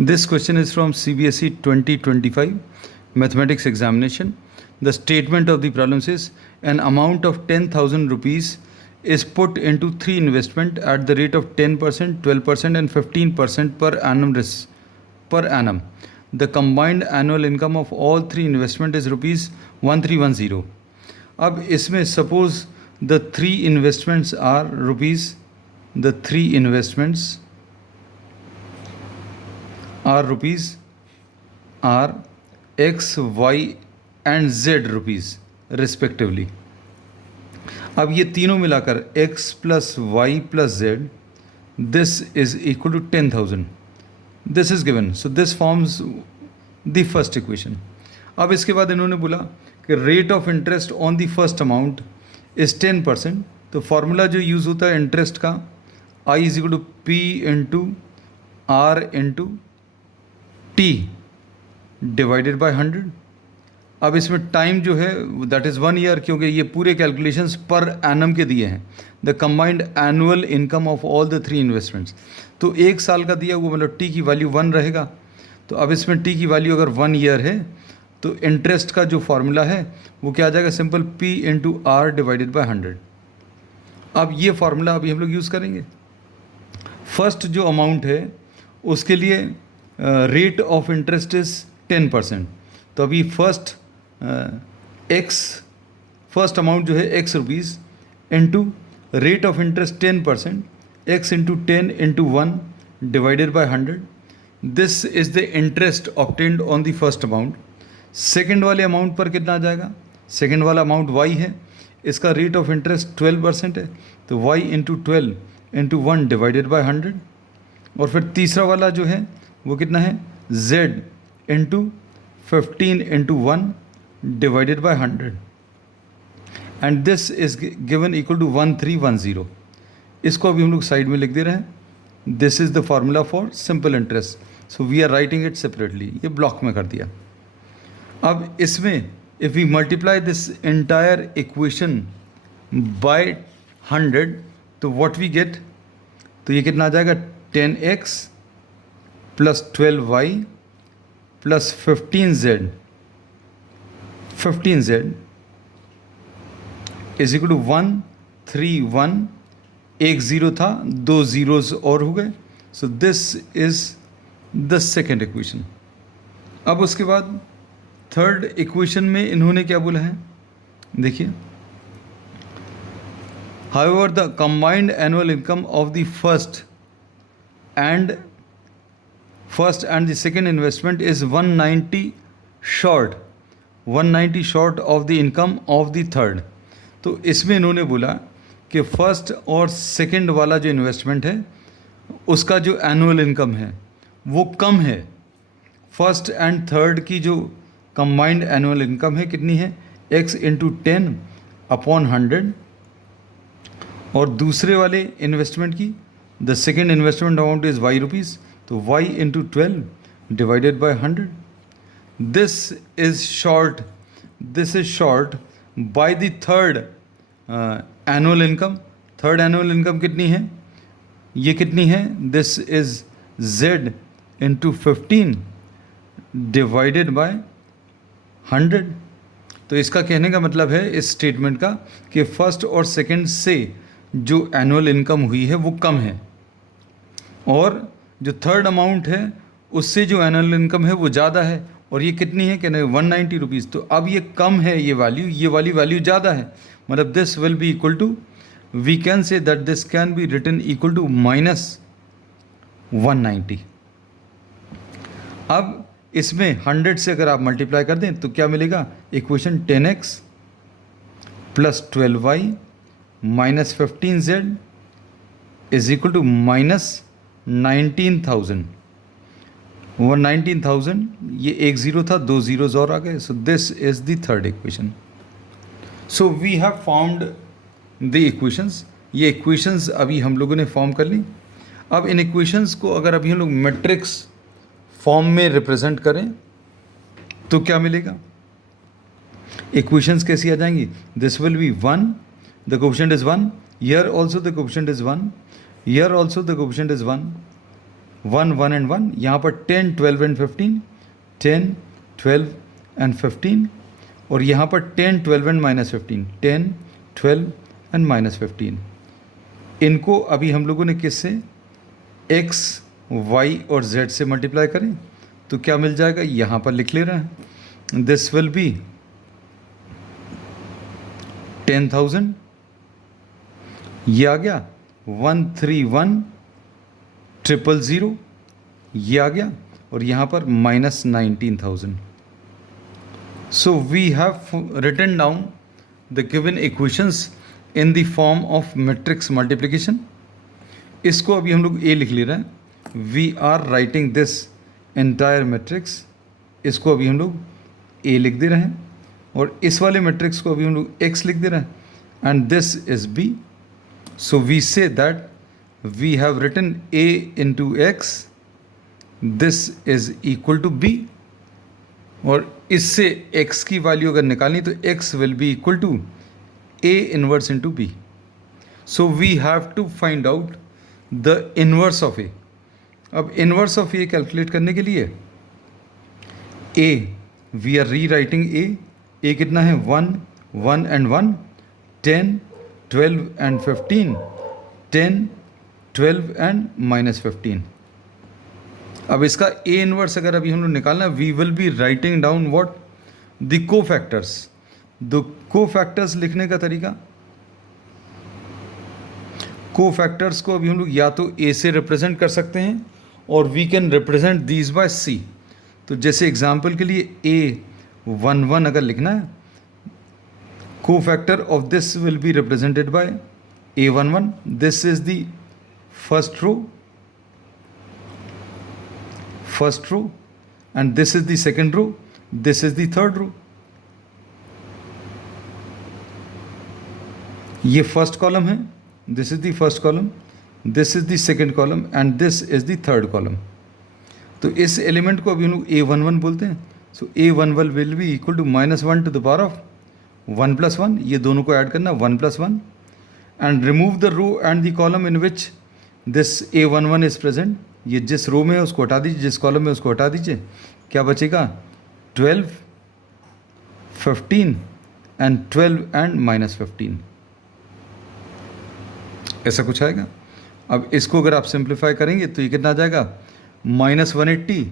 This question is from CBSE 2025 Mathematics Examination. The statement of the problem says an amount of 10,000 rupees is put into three investment at the rate of 10%, 12% and 15% per annum. The combined annual income of all three investment is rupees 1310. अब इसमें suppose the three investments are rupees are x, y and z rupees respectively. अब ये तीनों मिलाकर x plus y plus z, this is equal to 10,000. This is given, so this forms the first equation. अब इसके बाद इन्होंने बोला कि rate of interest on the first amount is 10%. तो फार्मूला जो यूज़ होता है इंटरेस्ट का, I is equal to P into R into T divided by 100. अब इसमें टाइम जो है दैट इज़ 1 ईयर, क्योंकि ये पूरे कैलकुलेशंस पर एनम के दिए हैं. The combined annual income of all the three investments, तो एक साल का दिया हुआ, मतलब टी की वैल्यू 1 रहेगा. तो अब इसमें टी की वैल्यू अगर 1 ईयर है तो इंटरेस्ट का जो फार्मूला है वो क्या आ जाएगा, simple P into R divided by 100. अब ये फार्मूला अभी हम लोग यूज़ करेंगे. फर्स्ट जो अमाउंट है उसके लिए रेट ऑफ इंटरेस्ट इज़ 10%. तो अभी फर्स्ट अमाउंट जो है x rupees into rate of interest 10%, x into 10 into 1 divided by 100. This is the interest obtained on the first amount. Second वाले अमाउंट पर कितना आ जाएगा, सेकेंड वाला अमाउंट y है, इसका रेट ऑफ इंटरेस्ट 12% है, तो y into 12 into 1 divided by 100. और फिर तीसरा वाला जो है वो कितना है, z into 15 into 1 divided by 100 and this is given equal to 1310. इसको अभी हम लोग साइड में लिख दे रहे हैं. This is the formula for simple interest, so we are writing it separately. ये ब्लॉक में कर दिया. अब इसमें if we multiply this entire equation by 100 तो व्हाट वी गेट, तो ये कितना आ जाएगा, 10x plus 12y plus 15z is equal to 131. एक ज़ीरो था, दो ज़ीरोज़ और हो गए. So this is the second equation. अब उसके बाद थर्ड इक्वेशन में इन्होंने क्या बोला है, देखिए. However, the combined annual income of the first and the second investment is 190 short of the income of the third. तो इसमें इन्होंने बोला कि फर्स्ट और सेकंड वाला जो इन्वेस्टमेंट है उसका जो एनुअल इनकम है वो कम है. फर्स्ट एंड थर्ड की जो कंबाइंड एनुअल इनकम है कितनी है, x इंटू 10 अपॉन 100. और दूसरे वाले इन्वेस्टमेंट की the second investment amount is y rupees, तो y into 12 divided by 100. This is short by the third annual income. Third annual income कितनी है, ये कितनी है, this is z into 15 divided by 100. तो इसका कहने का मतलब है इस स्टेटमेंट का कि फर्स्ट और सेकंड से जो एनुअल इनकम हुई है वो कम है, और जो थर्ड अमाउंट है उससे जो एनुअल इनकम है वो ज़्यादा है. और ये कितनी है, कहने 190 रुपीज़. तो अब ये कम है, ये वैल्यू, ये वाली वैल्यू ज़्यादा है. मतलब this will be equal to, we can say that this can be written equal to -190. अब इसमें 100 से अगर आप मल्टीप्लाई कर दें तो क्या मिलेगा, equation 10x plus 12y minus 15z is equal to minus 19,000. वो 19,000, ये एक ज़ीरो था, दो ज़ीरोज़ और आ गए. So this is the third equation. So we have found the equations. ये इक्वेशंस अभी हम लोगों ने फॉर्म कर ली. अब इन इक्वेशंस को अगर अभी हम लोग मैट्रिक्स फॉर्म में रिप्रेजेंट करें तो क्या मिलेगा, इक्वेशंस कैसी आ जाएंगी, this will B 1, the coefficient is 1, here also the coefficient is 1, here also the coefficient is 1, 1 1 and 1, यहाँ पर 10 12 एंड 15, 10 12 एंड 15, और यहाँ पर 10 12 एंड माइनस 15, 10 12 एंड माइनस 15। इनको अभी हम लोगों ने किससे, x y और z से मल्टीप्लाई करें तो क्या मिल जाएगा, यहाँ पर लिख ले रहे हैं। दिस विल बी 10,000, ये आ गया 131,000, ये आ गया, और यहाँ पर minus 19,000। So we have written down the given equations in the form of matrix multiplication. इसको अभी हम लोग ए लिख ले रहे हैं, we are writing this entire matrix, इसको अभी हम लोग ए लिख दे रहे हैं, और इस वाले मैट्रिक्स को अभी हम लोग एक्स लिख दे रहे हैं, and this is B. So we say that we have written a into X, this is equal to b, और इससे x की वैल्यू अगर निकालनी तो x will be equal to a inverse into b। So we have to find out the inverse of a। अब inverse of a calculate करने के लिए a, we are rewriting a कितना है, 1 1 एंड 1, 10 12 एंड 15, 10 12 एंड माइनस 15। अब इसका a inverse अगर अभी हम लोग निकालना, we will be writing down what, the cofactors. The cofactors लिखने का तरीका, कोफैक्टर्स को अभी हम लोग या तो a से रिप्रेजेंट कर सकते हैं, और we can represent these by c। तो जैसे एग्जाम्पल के लिए a11 अगर लिखना है, cofactor of this will be represented by a11, this is the first row, and this is the second row, this is the third row। ये first column है, this is the first column, this is the second column, and this is the third column. तो इस element को अभी हम लोग a11 बोलते हैं। So a11 will be equal to -1 to the power of 1 + 1, ये दोनों को ऐड करना 1 + 1, and remove the row and the column in which this a11 is present. ये जिस रो में है उसको हटा दीजिए, जिस कॉलम में उसको हटा दीजिए, क्या बचेगा, 12 15 एंड 12 एंड माइनस 15, ऐसा कुछ आएगा। अब इसको अगर आप सिंप्लीफाई करेंगे तो ये कितना आ जाएगा, -180,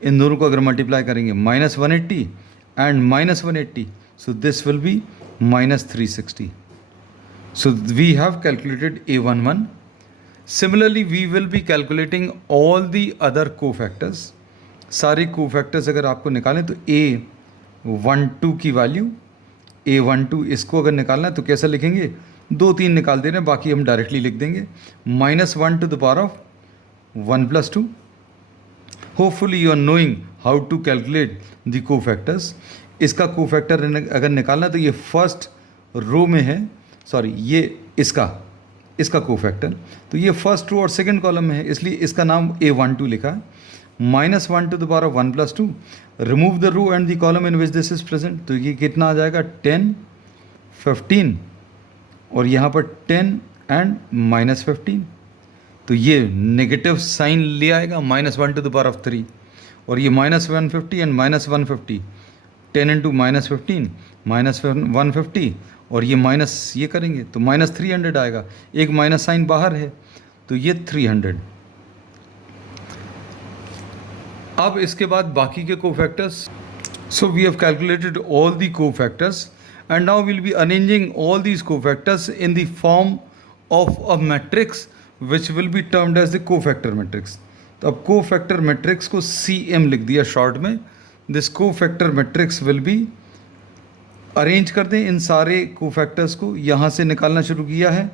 इन दोनों को अगर मल्टीप्लाई करेंगे -180 and -180, so this will be -360। So we have calculated a11। Similarly, we will be calculating all the other cofactors। सारे cofactors अगर आपको निकालें तो a12 की वैल्यू, a12 इसको अगर निकालना है तो कैसा लिखेंगे, 2 3 निकाल दे रहे हैं, बाकी हम डायरेक्टली लिख देंगे, -1 to the power of 1 + 2। Hopefully you are knowing how to calculate the cofactors. इसका कोफैक्टर अगर निकालना तो ये फर्स्ट रो में है, सॉरी ये इसका कोफैक्टर, तो ये फर्स्ट रो और सेकंड कॉलम में है, इसलिए इसका नाम a12 लिखा है। -1 to the power of 1 + 2, remove the row and the column in which this is present, तो ये कितना आ जाएगा, 10 15, और यहाँ पर 10 एंड -15, तो ये नेगेटिव साइन ले आएगा, -1 टू द पावर ऑफ 3, और ये -150 एंड -150, 10 इंटू -15 -150, और ये माइनस ये करेंगे तो -300 आएगा, एक माइनस साइन बाहर है, तो ये 300। अब इसके बाद बाकी के cofactors. So we have calculated all the cofactors, and now will be arranging all these cofactors in the form of a matrix which will be termed as the cofactor matrix. तो अब कोफैक्टर मैट्रिक्स को CM लिख दिया short में। This cofactor matrix will be, arrange कर दें इन सारे cofactors को, यहाँ से निकालना शुरू किया है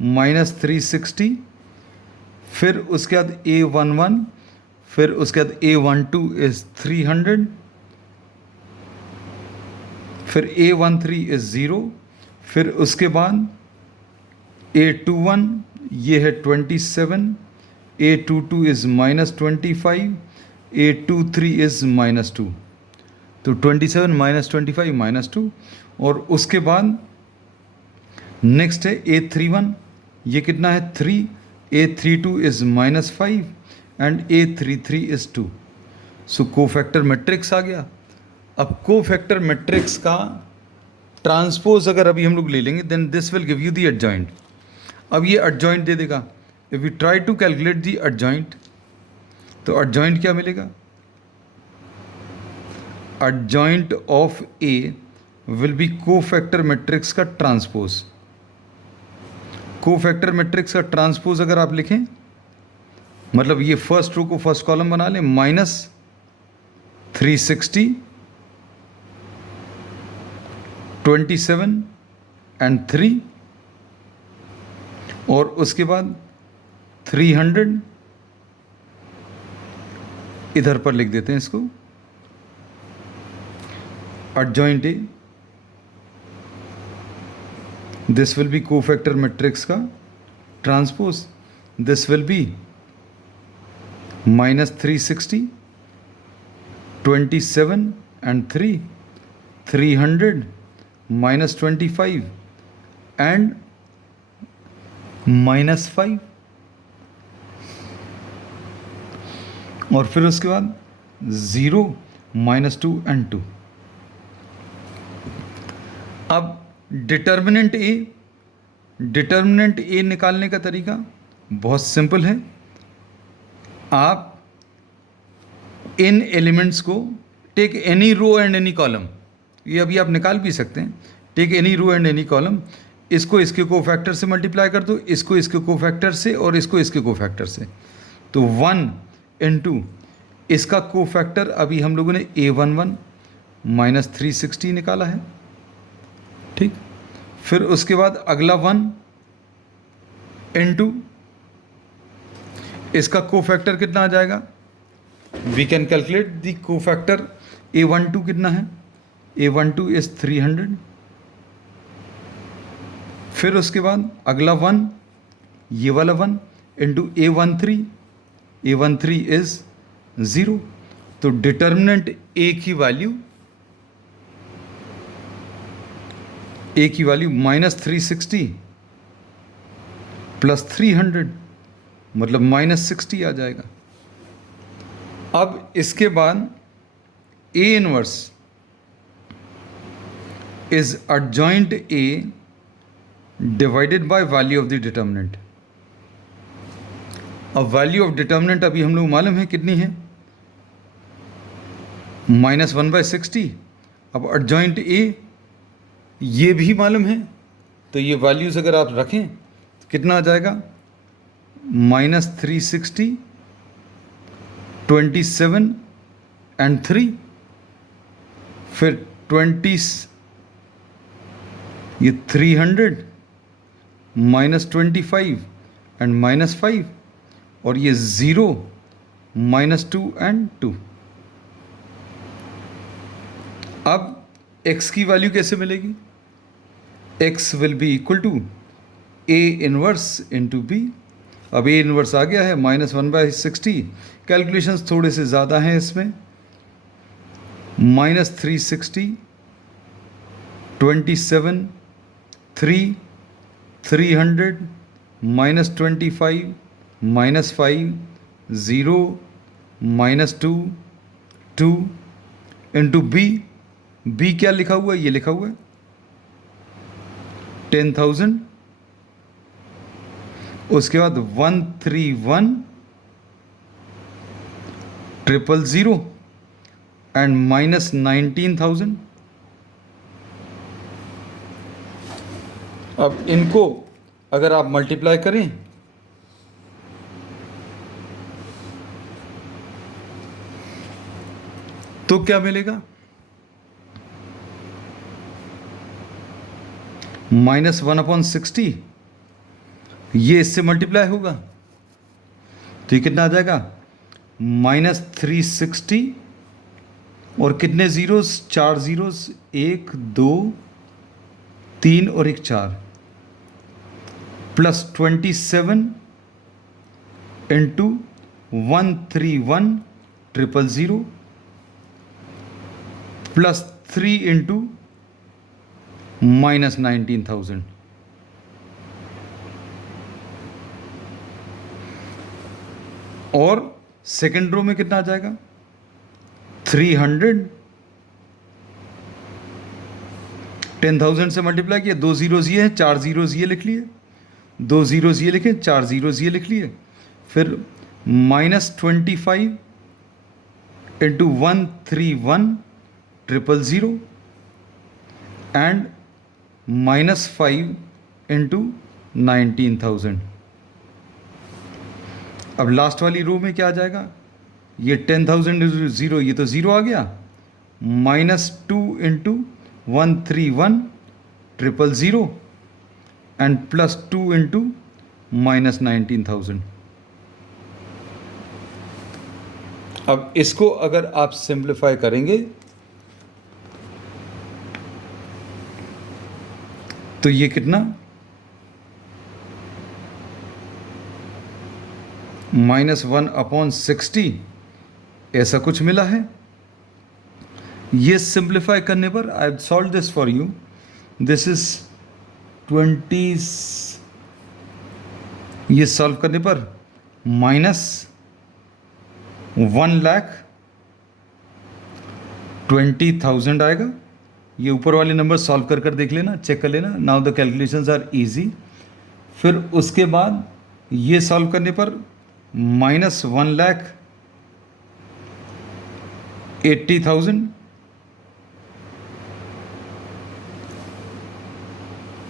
-360, फिर उसके बाद a11, फिर उसके बाद a12 इज़ 300, फिर a13 इज़ 0, फिर उसके बाद a21 ये है 27, a22 इज़ -25, a23 इज़ -2, तो 27 -25 -2, और उसके बाद नेक्स्ट है a31, ये कितना है 3, a32 इज़ -5, and A33 is 2. So cofactor matrix आ गया. अब कोफैक्टर मैट्रिक्स का ट्रांसपोज अगर अभी हम लोग ले लेंगे then this will give you the adjoint. अब ये एडजॉइंट दे देगा. If you try to calculate the adjoint तो एडजॉइंट क्या मिलेगा? Adjoint of A will be cofactor matrix का ट्रांसपोज. कोफैक्टर मैट्रिक्स का ट्रांसपोज अगर आप लिखें मतलब ये फर्स्ट रो को फर्स्ट कॉलम बना लें, -360, 27 एंड 3 और उसके बाद 300 इधर पर लिख देते हैं इसको. Adjoint A, this will be cofactor matrix का transpose. This will be -360, 27 and 3, 300, -25 and -5 और फिर उसके बाद 0, -2 and 2. अब डिटर्मिनेंट ए निकालने का तरीका बहुत सिंपल है. आप इन एलिमेंट्स को take any row and any column, ये अभी आप निकाल भी सकते हैं. Take any row and any column, इसको इसके कोफैक्टर से मल्टीप्लाई कर दो, इसको इसके कोफैक्टर से और इसको इसके कोफैक्टर से. तो 1 into इसका कोफैक्टर अभी हम लोगों ने A11 -360 निकाला है. ठीक, फिर उसके बाद अगला 1 into इसका कोफैक्टर कितना आ जाएगा? We can calculate the cofactor. A12 कितना है? A12 is 300. फिर उसके बाद अगला 1, ये वाला 1 इंटू A13. A13 is 0. तो डिटर्मिनेंट ए की वैल्यू -360 प्लस 300 मतलब -60 आ जाएगा. अब इसके बाद A inverse is adjoint A divided by value of the determinant. अब वैल्यू ऑफ डिटर्मिनेंट अभी हम लोग मालूम है कितनी है? -1/60. अब एडजॉइंट A ये भी मालूम है, तो ये वैल्यूज़ अगर आप रखें तो कितना आ जाएगा? -360, 27 एंड 3, फिर 20 ये 300 -25 एंड -5 और ये 0 -2 एंड 2. अब x की वैल्यू कैसे मिलेगी? x will be equal to A inverse into B. अब A इनवर्स आ गया है -1/60. कैलकुलेशंस थोड़े से ज़्यादा हैं इसमें. -360, 27, 3, 300, -25, -5, 0, -2, 2 इंटू B. B क्या लिखा हुआ है? ये लिखा हुआ है 10,000. उसके बाद 131,000 एंड -19,000. अब इनको अगर आप मल्टीप्लाई करें तो क्या मिलेगा? -1/60. ये इससे मल्टीप्लाई होगा तो ये कितना आ जाएगा? -360 और कितने ज़ीरोस? 4 ज़ीरोस, 1 2 3 और 1 4 प्लस 27 इंटू 131,000 प्लस 3 इंटू -19,000. और सेकेंड रो में कितना आ जाएगा 300, 10,000 से मल्टीप्लाई किया, 2 जीरोज ये है, 4 जीरोज ये लिख लिए, 2 जीरोज ये लिखे, 4 जीरोज ये लिख लिए, फिर -25 इंटू 131,000 एंड -5 इंटू 19,000। अब लास्ट वाली रो में क्या आ जाएगा, ये 10,000 ज़ीरो, ये तो ज़ीरो आ गया, -2 इंटू 131,000 एंड +2 इंटू -19,000। अब इसको अगर आप सिंप्लीफाई करेंगे तो ये कितना -1/60 ऐसा कुछ मिला है। ये सिंप्लीफाई करने पर I solve this for you, this is 20, ये सॉल्व करने पर -1,20,000 आएगा। ये ऊपर वाले नंबर सॉल्व कर देख लेना, चेक कर लेना। Now the calculations are easy. फिर उसके बाद ये सॉल्व करने पर -1,80,000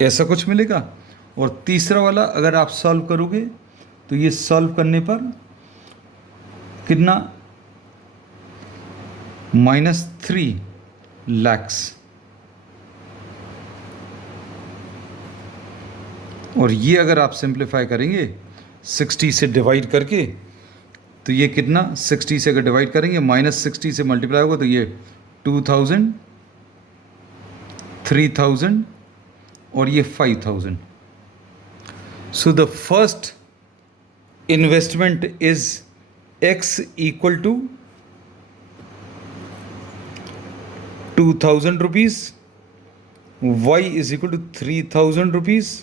ऐसा कुछ मिलेगा। और तीसरा वाला अगर आप सॉल्व करोगे तो ये सॉल्व करने पर कितना -3 लाख। और ये अगर आप सिंप्लीफाई करेंगे 60 से डिवाइड करके तो ये कितना 60 से अगर डिवाइड करेंगे -60 से मल्टीप्लाई होगा तो ये 2,000, 3,000 और ये 5,000। So the first investment is X equal to 2,000 rupees, Y is equal to 3,000 rupees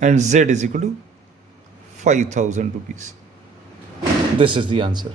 and Z is equal to 5,000 rupees. This is the answer.